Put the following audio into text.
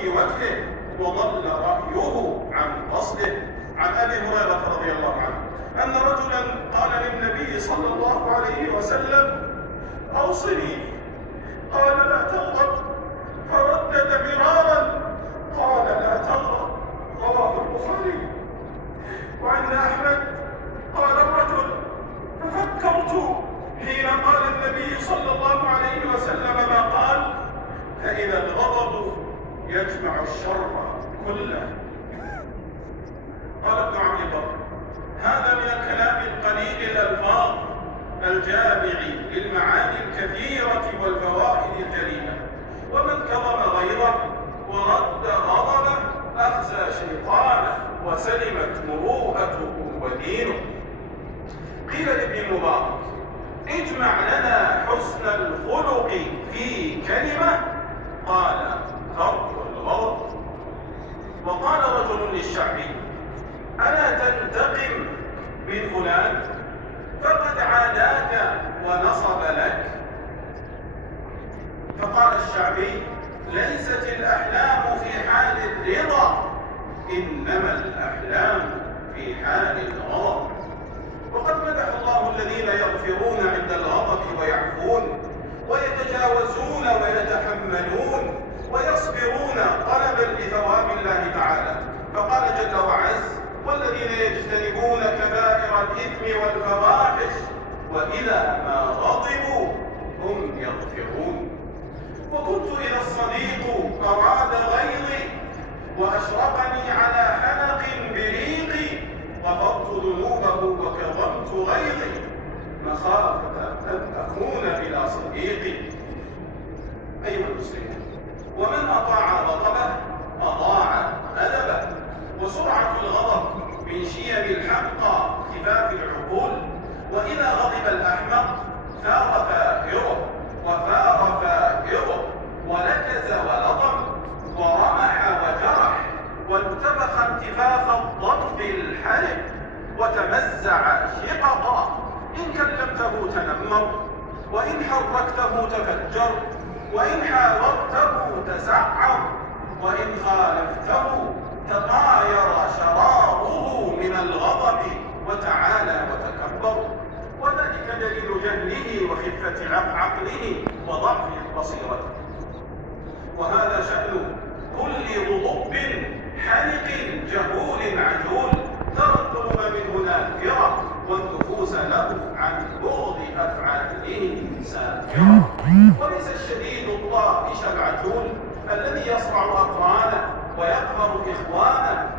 في وجهه وضل رأيه عن قصده. عن أبي هريرة رضي الله عنه أن رجلا قال للنبي صلى الله عليه وسلم: أوصني. قال: لا تغضب. فردد مرارا: قال: لا تغضب. رواه البخاري. وعند أحمد قال الرجل: ففكرت حين قال النبي صلى الله عليه وسلم ما قال، فإذا الغضب يجمع الشر كله. قال ابن عبد البر: هذا من الكلام القليل الألفاظ الجامع للمعاني الكثيرة والفوائد الجليلة. ومن كظم غيظه ورد غضبه أخزى شيطانه وسلمت مروءته ودينه. قيل لابن المبارك: اجمع لنا حسن الخلق في كلمة. قال: ترك الغضب. وقال رجل للشعبي: ألا تنتقم من فلان فقد عاداك ونصب لك؟ فقال الشعبي: ليست الأحلام في حال الرضا، إنما الأحلام في حال الغضب. وقد مدح الله الذين يغفرون عند الغضب ويعفون ويتجاوزون ويتحملون ويصبرون طلبا لثواب الله تعالى. فقال جل وعز: والذين يجتنبون كبائر الإثم والفواحش وإذا ما غضبوا هم يغفرون. وكنت إذا الصديق أراد غيظي وأشرقني على حنق بريقي غفرت ذنوبه وكظمت غيظي مخافة أن أكون بلا صديقي. أيها المسلمون، ومن أطاع غضبه أضاع أدبه. وسرعة الغضب من شيم الحمقى خفاف العقول. وإذا غضب الأحمق ثار ثائره وفار فائره ولكز ولطم ورمح وجرح وانتفخ انتفاخ الضرب الحرب وتمزع شققا. إن كلمته تنمر وإن حركته تفجر وإن حاورته تسعر وإن خالفته تطاير شراره من الغضب وتعالى وتكبر. وذلك دليل جهله وخفة عقله وضعف بصيرته. وهذا شأن كل ضب حنق جهول عجول ترى القلوب منه نافرة والنفوس له عن بغض أفعاله سافرة. وليس الشديد الطائش العجول الذي يصرع أقرانه ويقهر إخوانه